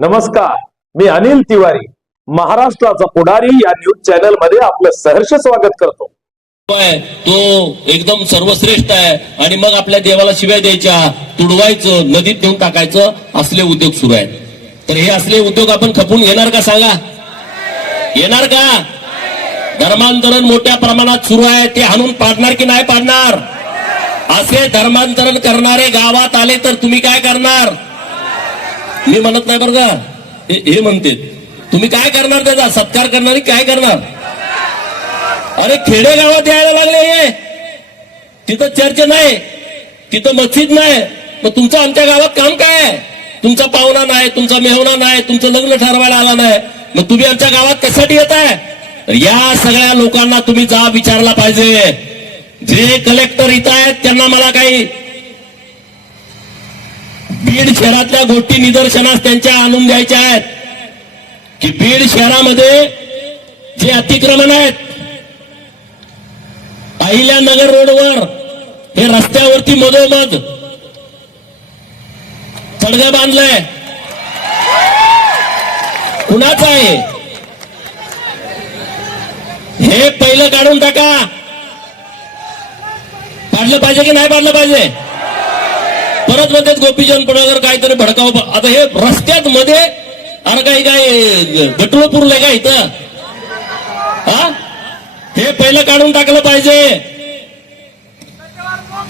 नमस्कार, मी अनिल तिवारी, महाराष्ट्राचा पुढारी या न्यूज चॅनल मध्ये आपलं सहर्ष स्वागत करतो. तो एकदम सर्वश्रेष्ठ आहे आणि मग आपल्या देवाला शिव्या द्यायच्या, तुडवायचं, नदीत नेऊन टाकायचं, असले उद्योग सुरू आहेत. तर हे असले उद्योग आपण खपून घेणार का सांगा? येणार का? धर्मांतरण मोठ्या प्रमाणात सुरू आहे, ते हाणून पाडणार की नाही पाडणार? असे धर्मांतरण करणारे गावात आले तर तुम्ही काय करणार? मी म्हणत नाही बरं का, हे म्हणते. तुम्ही काय करणार? त्याचा सत्कार करणार काय करणार? अरे खेडे गावात यायला लागले हे, तिथं चर्च नाही, तिथं मस्जिद नाही, मग तुमचं आमच्या गावात काम काय आहे? तुमचा पाहुणा नाही, तुमचा मेहना नाही, तुमचं लग्न ठरवायला आला नाही, मग तुम्ही आमच्या गावात कशासाठी येत आहे? या सगळ्या लोकांना तुम्ही जा विचारला पाहिजे. जे कलेक्टर इथं आहेत त्यांना मला काही बीड शहरातल्या गोष्टी निदर्शनास त्यांच्या आणून द्यायच्या आहेत की बीड शहरामध्ये जे अतिक्रमण आहेत, अहिल्यानगर रोडवर हे रस्त्यावरती मधोमध तडगा बांधलाय, कुणाचं आहे? हे पहिलं काढून टाका. पाडलं पाहिजे की नाही पाडलं पाहिजे? परत म्हणतात गोपीचंद पडळकर काहीतरी भडकाव. आता हे रस्त्यात मध्ये अरे काही काय गटुळ पुरलंय का इथं? हा, हे पहिलं काढून टाकलं पाहिजे.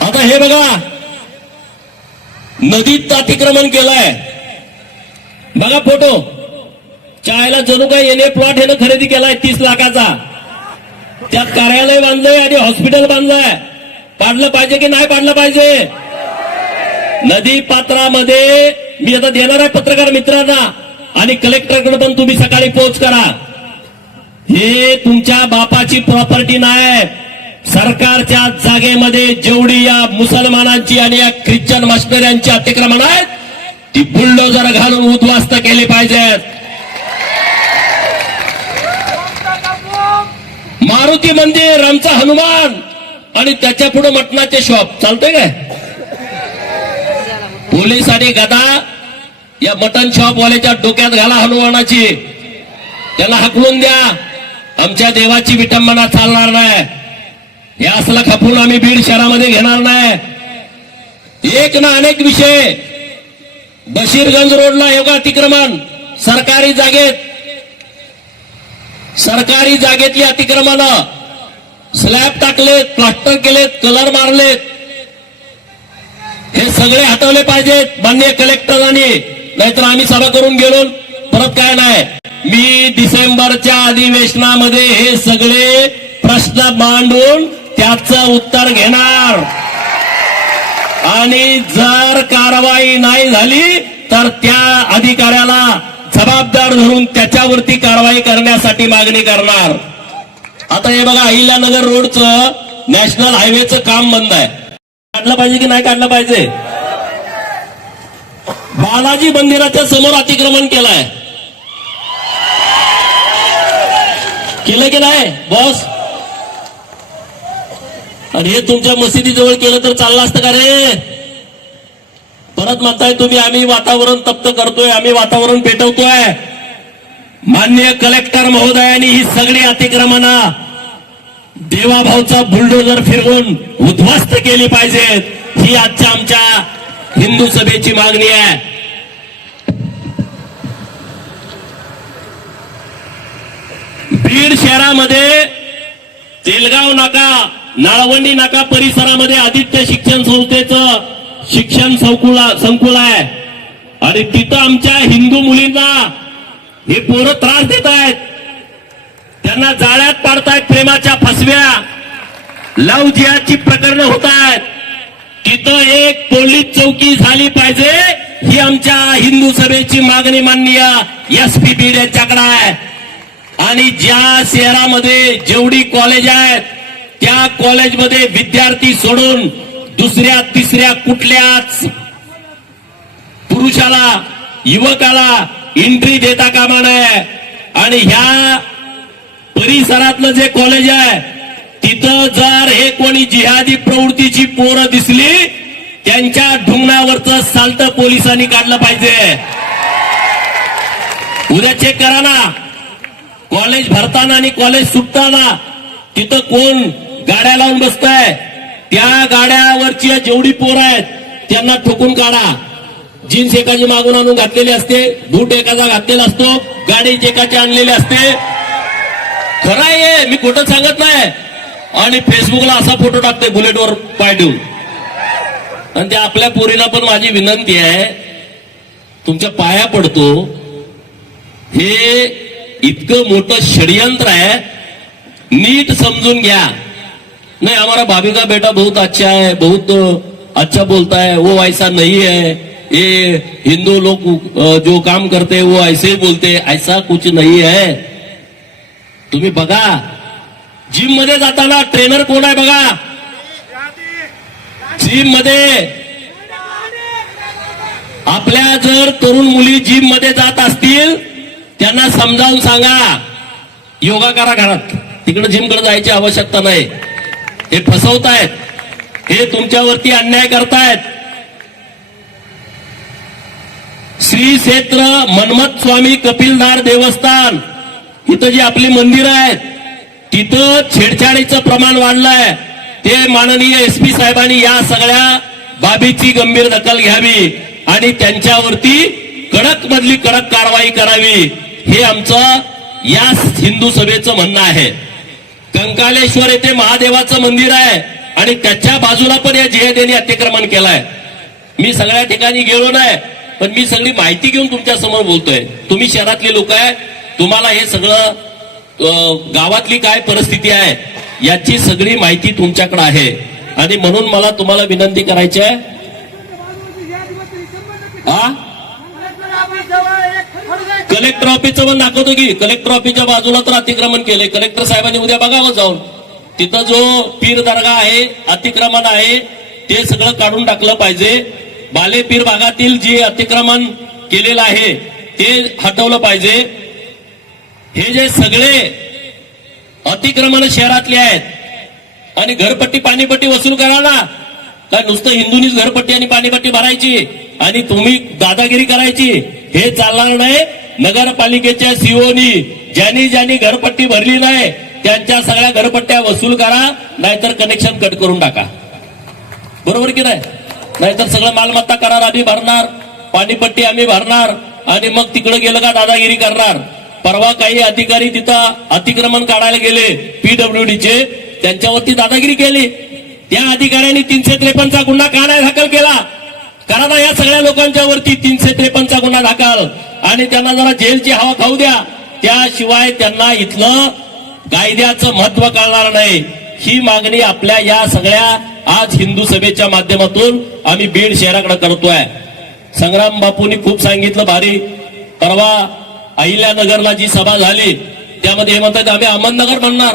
आता हे बघा, नदीत अतिक्रमण केलंय, बघा फोटो. चायला जणू काय येणे प्लॉट हे खरेदी केलाय 30 लाखाचा, त्यात कार्यालय बांधलंय आणि हॉस्पिटल बांधलंय. पाडलं पाहिजे की नाही पाडलं पाहिजे? नदी पात्रामध्ये मी आता देणार आहे पत्रकार मित्रांना आणि कलेक्टरकडे पण तुम्ही सकाळी पोच करा. हे तुमच्या बापाची प्रॉपर्टी नाही. सरकारच्या जागेमध्ये जेवढी या मुसलमानांची आणि या ख्रिश्चन मशनऱ्यांची अतिक्रमण आहेत ती बुलडोजर घालून उद्ध्वस्त केली पाहिजेत. मारुती मंदिर, आमचा हनुमान आणि त्याच्या पुढे मटणाचे शॉप चालतंय काय? पोलीस आणि गदा या मटन शॉप वाल्याच्या डोक्यात घाला हनुमानाची, त्याला हकलून द्या. आमच्या देवाची विटंबना चालणार नाही. हे असलं खपून आम्ही बीड शहरामध्ये घेणार नाही. एक ना अनेक विषय. बशीरगंज रोडला हे अतिक्रमण सरकारी जागेत, सरकारी जागेतली अतिक्रमण, स्लॅब टाकलेत, प्लास्टर केलेत, कलर मारलेत, हे सगळे हटवले पाहिजेत माननीय कलेक्टरांनी, नाहीतर आम्ही सभा करून गेलो परत काय नाही. मी डिसेंबरच्या अधिवेशनामध्ये हे सगळे प्रश्न मांडून त्याचं उत्तर घेणार आणि जर कारवाई नाही झाली तर त्या अधिकाऱ्याला जबाबदार धरून त्याच्यावरती कारवाई करण्यासाठी मागणी करणार. आता हे बघा, अहिल्यानगर रोडचं नॅशनल हायवेचं काम बंद आहे. काढलं पाहिजे की नाही काढलं पाहिजे? बालाजी मंदिराच्या समोर अतिक्रमण केलंय, केलं की नाही बॉस? आणि हे तुमच्या मशिदीजवळ केलं तर चाललं असतं का रे? परत म्हणताय तुम्ही आम्ही वातावरण तप्त करतोय, आम्ही वातावरण पेटवतोय. माननीय कलेक्टर महोदयांनी ही सगळी अतिक्रमणं देवाभाऊचा बुलडोजर फिरवून उद्ध्वस्त केली पाहिजेत. ही आजच्या आमच्या हिंदू सभेची मागणी आहे. बीड शहरामध्ये तेलगाव नाका, नाळवंडी नाका परिसरामध्ये आदित्य शिक्षण संस्थेचं शिक्षण संकुल आहे आणि तिथं आमच्या हिंदू मुलींना हे पोरं त्रास देत आहेत. त्यांना जाळ्यात पाडतायत, प्रेमाच्या फसव्या, लव जिहादची प्रकरणं होत आहेत. तिथं एक पोलीस चौकी झाली पाहिजे, ही आमच्या हिंदू सभेची मागणी माननीय SP बीड यांच्याकडे आहे. आणि ज्या शहरामध्ये जेवढी कॉलेज आहेत त्या कॉलेजमध्ये विद्यार्थी सोडून दुसऱ्या तिसऱ्या कुठल्याच पुरुषाला, युवकाला एंट्री देता कामा नये. आणि ह्या परिसरातलं जे कॉलेज आहे तिथं जर हे कोणी जिहादी प्रवृत्तीची पोरं दिसली त्यांच्या ढुंगणावरचं साल्ट पोलिसांनी काढलं पाहिजे. उद्या चेक करा ना, कॉलेज भरताना आणि कॉलेज सुटताना तिथं कोण गाड्या लावून बसताय, त्या गाड्यावरची जेवढी पोरं आहेत त्यांना ठोकून काढा. जीन्स एकाची मागून आणून घातलेली असते, बूट एकाचा घातलेला असतो, गाडी एकाची आणलेली असते. खरं आहे, मी खोटं सांगत नाही. आणि फेसबुकला असा फोटो टाकते बुलेटवर पाय ठेवून. आणि त्या आपल्या पोरीला पण माझी विनंती आहे, तुमच्या पाया पडतो, हे इतकं मोठं षडयंत्र आहे, नीट समजून घ्या. नहीं हमारा भाभी का बेटा बहुत अच्छा है, बहुत अच्छा बोलता है, वो ऐसा नहीं है, ये हिंदू लोग जो काम करते हैं वो ऐसे ही बोलते हैं, ऐसा कुछ नहीं है. तुम्ही बघा, जिम मध्ये जाताना ट्रेनर कोण आहे बघा. जिम मध्ये आपल्या जर तरुण मुली जिम मध्ये जात असतील, त्यांना समजावून सांगा, योगा करा घरात, तिकडे जिमकडे जायची आवश्यकता नाही. हे फसवतायत, हे तुमच्यावरती अन्याय करतायत. श्री क्षेत्र मन्मथ स्वामी कपिलधार देवस्थान इथं जी आपली मंदिर आहेत, तिथं छेडछाडीचं प्रमाण वाढलंय. ते माननीय एसपी साहेबांनी या सगळ्या बाबीची गंभीर दखल घ्यावी आणि त्यांच्यावरती कडक मधली कडक कारवाई करावी, हे आमचं या हिंदू सभेचं म्हणणं आहे. कंकालेश्वर येथे महादेवाचं मंदिर आहे आणि त्याच्या बाजूला पण या जिहाद्यांनी अतिक्रमण केलंय. मी सगळ्या ठिकाणी गेलो नाही, पण मी सगळी माहिती घेऊन तुमच्या समोर बोलतोय. तुम्ही शहरातली लोक आहे, तुम्हाला हे सगळं गावातली काय परिस्थिती आहे याची सगळी माहिती तुमच्याकडे आहे. आणि म्हणून मला तुम्हाला विनंती करायची आहे, कलेक्टर ऑफिसचं पण दाखवतो की कलेक्टर ऑफिसच्या बाजूला तर अतिक्रमण केलंय. कलेक्टर साहेबांनी उद्या बघावं जाऊन, तिथं जो पीर दर्गा आहे, अतिक्रमण आहे, ते सगळं काढून टाकलं पाहिजे. बालेपीर भागातील जे अतिक्रमण केलेलं आहे ते हटवलं पाहिजे. हे जे सगळे अतिक्रमण शहरातले आहेत आणि घरपट्टी पाणीपट्टी वसूल करा ना, काय नुसतं हिंदूंनीच घरपट्टी आणि पाणीपट्टी भरायची आणि तुम्ही दादागिरी करायची, हे चालणार नाही. नगरपालिकेच्या सीओनी ज्यांनी ज्यांनी घरपट्टी भरली नाही त्यांच्या सगळ्या घरपट्ट्या वसूल करा, नाहीतर कनेक्शन कट करून टाका. बरोबर की नाही? नाहीतर सगळं मालमत्ता करार आम्ही भरणार, पाणीपट्टी आम्ही भरणार आणि मग तिकडे गेलं का दादागिरी करणार. परवा काही अधिकारी तिथं अतिक्रमण काढायला गेले पीडब्ल्यूडीचे, त्यांच्यावरती दादागिरी केली. त्या अधिकाऱ्यांनी 353चा गुन्हा का नाही दाखल केला? करा ना या सगळ्या लोकांच्या वरती 353चा गुन्हा दाखल आणि त्यांना जरा जेलची हवा खाऊ द्या. त्याशिवाय त्यांना इथलं कायद्याचं महत्व कळणार नाही. ही मागणी आपल्या या सगळ्या आज हिंदू सभेच्या माध्यमातून आम्ही बीड शहराकडे करतोय. संग्राम बापूंनी खूप सांगितलं भारी. परवा अहिल्यानगरला जी सभा झाली त्यामध्ये हे म्हणतात आम्ही अहमदनगर म्हणणार.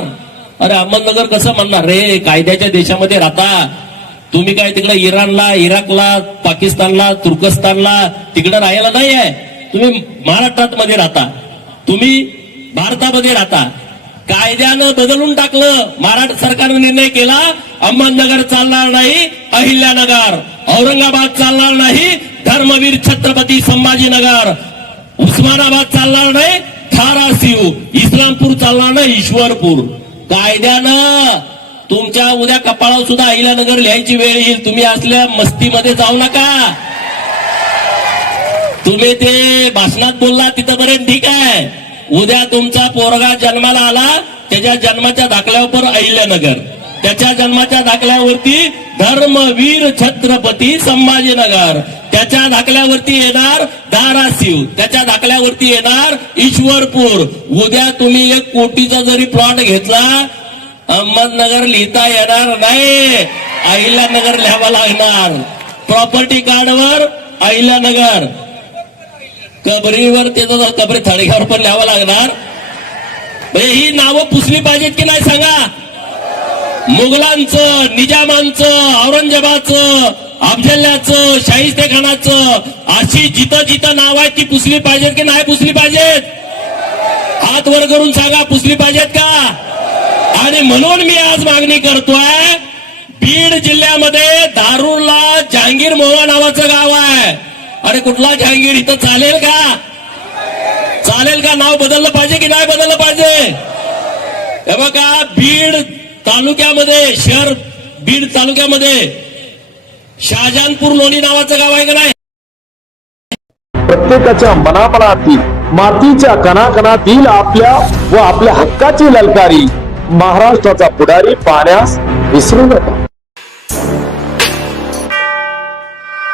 अरे अहमदनगर कसं म्हणणार रे? कायद्याच्या देशामध्ये राहता तुम्ही. काय तिकडे इराणला, इराकला, पाकिस्तानला, तुर्कस्तानला तिकडे राहायला नाही आहे. तुम्ही महाराष्ट्रात मध्ये राहता, तुम्ही भारतामध्ये राहता. कायद्यानं बदलून टाकलं. महाराष्ट्र सरकारने निर्णय केला अहमदनगर चालणार नाही, अहिल्यानगर. औरंगाबाद चालणार नाही, धर्मवीर छत्रपती संभाजीनगर. उस्मानाबाद चालणार नाही, धाराशिव. इस्लामपूर चालणार नाही, ईश्वरपूर. कायद्यानं तुमच्या उद्या कपाळावर सुद्धा अहिल्यानगर लिहायची वेळ येईल. तुम्ही असल्या मस्तीमध्ये जाऊ नका. तुम्ही ते भाषणात बोलला तिथपर्यंत ठीक आहे. उद्या तुमचा पोरगा जन्माला आला, त्याच्या जन्माच्या दाखल्यावर अहिल्यानगर, त्याच्या जन्माच्या दाखल्यावरती धर्मवीर छत्रपती संभाजीनगर, त्याच्या दाखल्यावरती येणार धाराशिव, त्याच्या दाखल्यावरती येणार ईश्वरपूर. उद्या तुम्ही 1 कोटीचा जरी प्लॉट घेतला, अहमदनगर लिहिता येणार नाही, अहिल्यानगर लिहावं लागणार. प्रॉपर्टी कार्डवर अहिल्यानगर, कबरीवर त्याचं कबरी थडग्यावर पण लिहावं लागणार. ही नावं पुसली पाहिजेत की नाही सांगा? मुघलांचं, निजामांचं, औरंगजेबाचं, अफजल्याचं, शाहिस्तेखानाचं, अशी जिथं जिथं नाव आहेत ती पुसली पाहिजेत की नाही पुसली पाहिजेत? हात वर करून सांगा, पुसली पाहिजेत का? आणि म्हणून मी आज मागणी करतोय, बीड जिल्ह्यामध्ये धारूरला जहांगीर मोवा नावाचं गाव आहे. अरे कुठला जहांगीर? इथं चालेल का? चालेल का? नाव बदललं पाहिजे की नाही बदललं पाहिजे? हे बघा, बीड तालुक्यामध्ये, शहर बीड तालुक्यामध्ये शहाजहानपूर लोणी नावाचं गाव आहे का नाही? प्रत्येकाच्या मनामनातील, मातीच्या कणाकणातील आपल्या व आपल्या हक्काची ललकारी महाराष्ट्राचा पुढारी पाहण्यास विसरू नका.